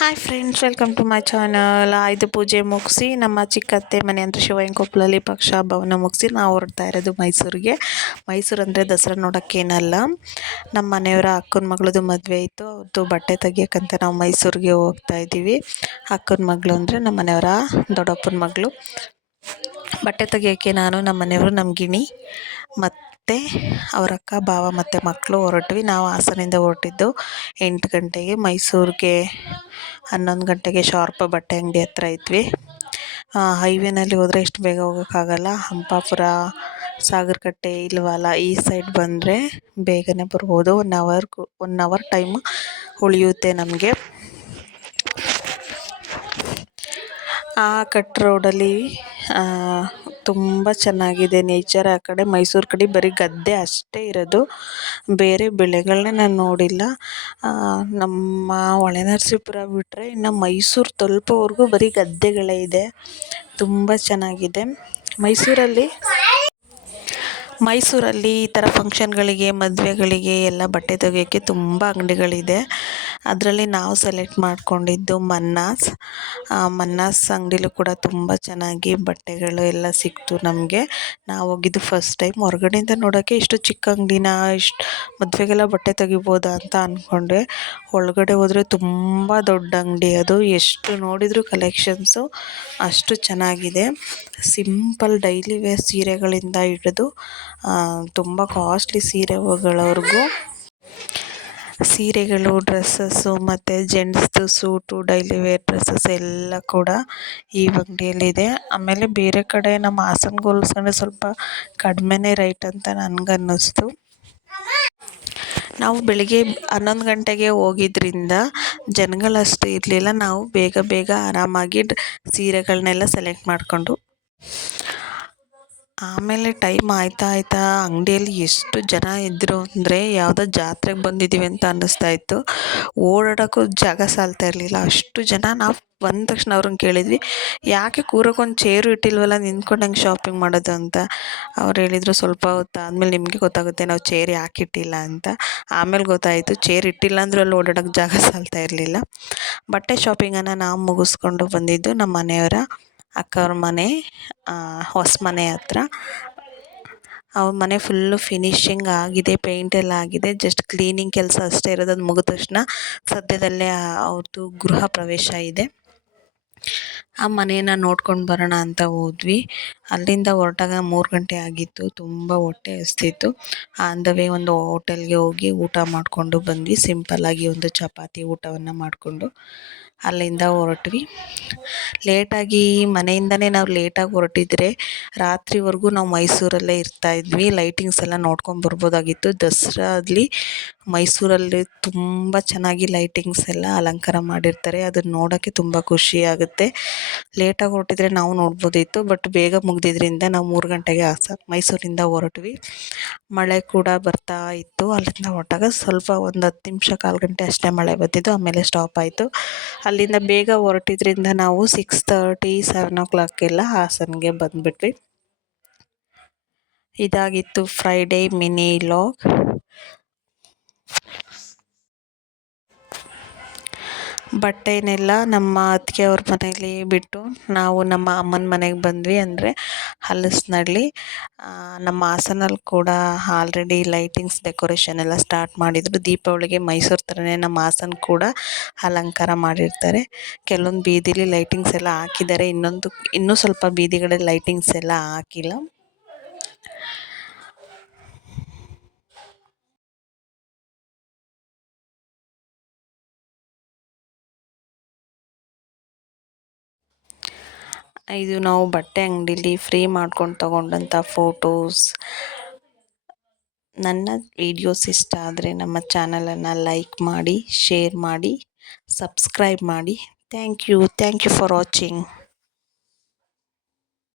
Hi friends, welcome to my channel. Ayudha Puja ಮುಗಿಸಿ ನಮ್ಮ ಚಿಕ್ಕತ್ತೆ ಮನೆ ಅಂದರೆ ಶಿವಯ್ಯನಕೊಪ್ಪಲಲ್ಲಿ ಪಕ್ಷ ಭವನ ಮುಗಿಸಿ ನಾವು ಹೊರಡ್ತಾ ಇರೋದು ಮೈಸೂರಿಗೆ. ಮೈಸೂರು ಅಂದರೆ ದಸರಾ ನೋಡೋಕ್ಕೇನಲ್ಲ, ನಮ್ಮ ಮನೆಯವರ ಅಕ್ಕನ ಮಗಳದು ಮದುವೆ ಇತ್ತು. ಅವತ್ತು ಬಟ್ಟೆ ತೆಗಿಯೋಕ್ಕಂತ ನಾವು ಮೈಸೂರಿಗೆ ಹೋಗ್ತಾ ಇದ್ದೀವಿ. ಅಕ್ಕನ ಮಗಳು ಅಂದರೆ ನಮ್ಮ ಮನೆಯವರ ದೊಡ್ಡಪ್ಪನ ಮಗಳು. ಬಟ್ಟೆ ತೆಗಿಯೋಕ್ಕೆ ನಾನು, ನಮ್ಮ ಮನೆಯವರು, ನಮ್ಮ ಗಿಣಿ ಮತ್ತು ಅವ್ರ ಅಕ್ಕ, ಭಾವ ಮತ್ತು ಮಕ್ಕಳು ಹೊರಟ್ವಿ. ನಾವು ಹಾಸನಿಂದ ಹೊರಟಿದ್ದು 8 ಗಂಟೆಗೆ. ಮೈಸೂರಿಗೆ 11 ಗಂಟೆಗೆ ಶಾರ್ಪ್ ಬಟ್ಟೆ ಅಂಗಡಿ ಹತ್ರ ಇದ್ವಿ. ಹೈವೇನಲ್ಲಿ ಹೋದರೆ ಇಷ್ಟು ಬೇಗ ಹೋಗೋಕ್ಕಾಗಲ್ಲ. ಹಂಪಾಪುರ, ಸಾಗರಕಟ್ಟೆ, ಇಲ್ವಾಲ ಈ ಸೈಡ್ ಬಂದರೆ ಬೇಗನೆ ಬರ್ಬೋದು. 1 ಅವರ್ ಟೈಮ್ ಉಳಿಯುತ್ತೆ ನಮಗೆ. ಆ ಕಟ್ ರೋಡಲ್ಲಿ ತುಂಬ ಚೆನ್ನಾಗಿದೆ ನೇಚರ್. ಆ ಕಡೆ ಮೈಸೂರು ಕಡೆ ಬರೀ ಗದ್ದೆ ಅಷ್ಟೇ ಇರೋದು, ಬೇರೆ ಬೆಳೆಗಳನ್ನೇ ನಾನು ನೋಡಿಲ್ಲ. ನಮ್ಮ ಹೊಳೆನರಸೀಪುರ ಬಿಟ್ಟರೆ ಇನ್ನು ಮೈಸೂರು ತಲುಪೋವರೆಗೂ ಬರೀ ಗದ್ದೆಗಳೇ ಇದೆ. ತುಂಬ ಚೆನ್ನಾಗಿದೆ ಮೈಸೂರಲ್ಲಿ ಈ ಥರ ಫಂಕ್ಷನ್ಗಳಿಗೆ, ಮದುವೆಗಳಿಗೆ ಎಲ್ಲ ಬಟ್ಟೆ ತೆಗೆಯೋಕ್ಕೆ ತುಂಬ ಅಂಗಡಿಗಳಿದೆ. ಅದರಲ್ಲಿ ನಾವು ಸೆಲೆಕ್ಟ್ ಮಾಡ್ಕೊಂಡಿದ್ದು ಮನ್ನಾಸ್ ಅಂಗಡಿಲೂ ಕೂಡ ತುಂಬ ಚೆನ್ನಾಗಿ ಬಟ್ಟೆಗಳು ಎಲ್ಲ ಸಿಕ್ತು ನಮಗೆ. ನಾವು ಹೋಗಿದ್ದು ಫಸ್ಟ್ ಟೈಮ್. ಹೊರಗಡೆಯಿಂದ ನೋಡೋಕ್ಕೆ ಇಷ್ಟು ಚಿಕ್ಕ ಅಂಗಡಿನ, ಇಷ್ಟು ಮದುವೆಗೆಲ್ಲ ಬಟ್ಟೆ ತೆಗಿಬೋದಾ ಅಂತ ಅಂದ್ಕೊಂಡೆ. ಒಳಗಡೆ ಹೋದರೆ ತುಂಬ ದೊಡ್ಡ ಅಂಗಡಿ ಅದು. ಎಷ್ಟು ನೋಡಿದರೂ ಕಲೆಕ್ಷನ್ಸು ಅಷ್ಟು ಚೆನ್ನಾಗಿದೆ. ಸಿಂಪಲ್ ಡೈಲಿ ವೇರ್ ಸೀರೆಗಳಿಂದ ಹಿಡಿದು ತುಂಬ ಕಾಸ್ಟ್ಲಿ ಸೀರೆಗಳವರೆಗೂ, ಸೀರೆಗಳು, ಡ್ರೆಸ್ಸಸ್ಸು ಮತ್ತು ಜೆಂಟ್ಸ್ದು ಸೂಟು, ಡೈಲಿ ವೇರ್ ಡ್ರೆಸ್ಸಸ್ ಎಲ್ಲ ಕೂಡ ಈ ಅಂಗಡಿಯಲ್ಲಿದೆ. ಆಮೇಲೆ ಬೇರೆ ಕಡೆ ನಮ್ಮ ಹಾಸನ್ಗೆ ಹೋಲಿಸ್ಕೊಂಡ್ರೆ ಸ್ವಲ್ಪ ಕಡಿಮೆನೇ ರೇಟ್ ಅಂತ ನನಗನ್ನಿಸ್ತು. ನಾವು ಬೆಳಿಗ್ಗೆ 11 ಗಂಟೆಗೆ ಹೋಗಿದ್ದರಿಂದ ಜನಗಳಷ್ಟು ಇರಲಿಲ್ಲ. ನಾವು ಬೇಗ ಆರಾಮಾಗಿ ಸೀರೆಗಳನ್ನೆಲ್ಲ ಸೆಲೆಕ್ಟ್ ಮಾಡಿಕೊಂಡು, ಆಮೇಲೆ ಟೈಮ್ ಆಯ್ತಾ ಅಂಗಡಿಯಲ್ಲಿ ಎಷ್ಟು ಜನ ಇದ್ದರು ಅಂದರೆ ಯಾವುದೋ ಜಾತ್ರೆಗೆ ಬಂದಿದ್ದೀವಿ ಅಂತ ಅನ್ನಿಸ್ತಾಯಿತ್ತು. ಓಡಾಡೋಕ್ಕೂ ಜಾಗ ಸಾಲ್ತಾ ಇರಲಿಲ್ಲ, ಅಷ್ಟು ಜನ. ನಾವು ಬಂದ ತಕ್ಷಣ ಅವ್ರನ್ನ ಕೇಳಿದ್ವಿ, ಯಾಕೆ ಕೂರೋಕ್ಕೊಂದು ಚೇರು ಇಟ್ಟಿಲ್ವಲ್ಲ, ನಿಂತ್ಕೊಂಡು ಹೆಂಗೆ ಶಾಪಿಂಗ್ ಮಾಡೋದು ಅಂತ. ಅವ್ರು ಹೇಳಿದರು, ಸ್ವಲ್ಪ ಹೊತ್ತಾದಮೇಲೆ ನಿಮಗೆ ಗೊತ್ತಾಗುತ್ತೆ ನಾವು ಚೇರ್ ಯಾಕೆ ಇಟ್ಟಿಲ್ಲ ಅಂತ. ಆಮೇಲೆ ಗೊತ್ತಾಯಿತು, ಚೇರ್ ಇಟ್ಟಿಲ್ಲ ಅಂದರೂ ಅಲ್ಲಿ ಓಡಾಡೋಕ್ಕೆ ಜಾಗ ಸಾಲ್ತಾ ಇರಲಿಲ್ಲ. ಬಟ್ಟೆ ಶಾಪಿಂಗನ್ನು ನಾವು ಮುಗಿಸ್ಕೊಂಡು ಬಂದಿದ್ದು ನಮ್ಮ ಮನೆಯವರ ಅಕ್ಕವ್ರ ಮನೆ, ಹೊಸ ಮನೆ ಹತ್ರ. ಅವ್ರ ಮನೆ ಫುಲ್ಲು ಫಿನಿಶಿಂಗ್ ಆಗಿದೆ, ಪೇಂಟ್ ಎಲ್ಲ ಆಗಿದೆ. ಜಸ್ಟ್ ಕ್ಲೀನಿಂಗ್ ಕೆಲಸ ಅಷ್ಟೇ ಇರೋದು. ಅದು ಮುಗಿದ ತಕ್ಷಣ ಸದ್ಯದಲ್ಲೇ ಅವ್ರದ್ದು ಗೃಹ ಪ್ರವೇಶ ಇದೆ. ಆ ಮನೇನ ನೋಡ್ಕೊಂಡು ಬರೋಣ ಅಂತ ಹೋದ್ವಿ. ಅಲ್ಲಿಂದ ಹೊರಟಾಗ 3 ಗಂಟೆ ಆಗಿತ್ತು. ತುಂಬ ಹೊಟ್ಟೆ ಹಸ್ತಿತ್ತು. ಆನ್ ದ ವೇ ಒಂದು ಹೋಟೆಲ್ಗೆ ಹೋಗಿ ಊಟ ಮಾಡಿಕೊಂಡು ಬಂದ್ವಿ. ಸಿಂಪಲ್ಲಾಗಿ ಒಂದು ಚಪಾತಿ ಊಟವನ್ನು ಮಾಡಿಕೊಂಡು ಅಲ್ಲಿಂದ ಹೊರಟ್ವಿ. ಲೇಟಾಗಿ ಮನೆಯಿಂದನೇ ನಾವು ಲೇಟಾಗಿ ಹೊರಟಿದ್ರೆ ರಾತ್ರಿವರೆಗೂ ನಾವು ಮೈಸೂರಲ್ಲೇ ಇರ್ತಾಯಿದ್ವಿ. ಲೈಟಿಂಗ್ಸ್ ಎಲ್ಲ ನೋಡ್ಕೊಂಡು ಬರ್ಬೋದಾಗಿತ್ತು. ದಸರಾದಲ್ಲಿ ಮೈಸೂರಲ್ಲಿ ತುಂಬ ಚೆನ್ನಾಗಿ ಲೈಟಿಂಗ್ಸ್ ಎಲ್ಲ ಅಲಂಕಾರ ಮಾಡಿರ್ತಾರೆ. ಅದನ್ನು ನೋಡೋಕ್ಕೆ ತುಂಬ ಖುಷಿಯಾಗುತ್ತೆ. ಲೇಟಾಗಿ ಹೊರಟಿದ್ರೆ ನಾವು ನೋಡ್ಬೋದಿತ್ತು, ಬಟ್ ಬೇಗ ಮುಗಿದಿದ್ದರಿಂದ ನಾವು 3 ಗಂಟೆಗೆ ಮೈಸೂರಿಂದ ಹೊರಟ್ವಿ. ಮಳೆ ಕೂಡ ಬರ್ತಾ ಇತ್ತು. ಅಲ್ಲಿಂದ ಹೊರಟಾಗ ಸ್ವಲ್ಪ ಒಂದು 10 ನಿಮಿಷ, 1/4 ಗಂಟೆ ಅಷ್ಟೇ ಮಳೆ ಬರ್ತಿದ್ದು, ಆಮೇಲೆ ಸ್ಟಾಪ್ ಆಯಿತು. ಅಲ್ಲಿಂದ ಬೇಗ ಹೊರಟಿದ್ರಿಂದ ನಾವು 6:30, 7 o'clock ಎಲ್ಲ ಹಾಸನ್ಗೆ ಬಂದುಬಿಟ್ವಿ. ಇದಾಗಿತ್ತು ಫ್ರೈಡೇ ಮಿನಿ ವ್ಲಾಗ್. ಬಟ್ಟೆನೆಲ್ಲ ನಮ್ಮ ಅತ್ತಿಗೆ ಅವ್ರ ಮನೇಲಿ ಬಿಟ್ಟು ನಾವು ನಮ್ಮ ಅಮ್ಮನ ಮನೆಗೆ ಬಂದ್ವಿ, ಅಂದರೆ ಹಲಸನಹಳ್ಳಿ. ನಮ್ಮ ಹಾಸನಲ್ಲಿ ಕೂಡ ಆಲ್ರೆಡಿ ಲೈಟಿಂಗ್ಸ್ ಡೆಕೋರೇಷನ್ ಎಲ್ಲ ಸ್ಟಾರ್ಟ್ ಮಾಡಿದರು. ದೀಪಾವಳಿಗೆ ಮೈಸೂರು ಥರನೇ ನಮ್ಮ ಹಾಸನ ಕೂಡ ಅಲಂಕಾರ ಮಾಡಿರ್ತಾರೆ. ಕೆಲವೊಂದು ಬೀದಿಲಿ ಲೈಟಿಂಗ್ಸ್ ಎಲ್ಲ ಹಾಕಿದ್ದಾರೆ, ಇನ್ನೂ ಸ್ವಲ್ಪ ಬೀದಿಗಳಲ್ಲಿ ಲೈಟಿಂಗ್ಸ್ ಎಲ್ಲ ಹಾಕಿಲ್ಲ. ಇದು ನಾವು ಬಟ್ಟೆ ಅಂಗಡೀಲಿ ಫ್ರೀ ಮಾಡ್ಕೊಂಡು ತೊಗೊಂಡಂಥ ಫೋಟೋಸ್. ನನ್ನ ವೀಡಿಯೋಸ್ ಇಷ್ಟ ಆದರೆ ನಮ್ಮ ಚಾನಲನ್ನು ಲೈಕ್ ಮಾಡಿ, ಶೇರ್ ಮಾಡಿ, ಸಬ್ಸ್ಕ್ರೈಬ್ ಮಾಡಿ. Thank you for watching.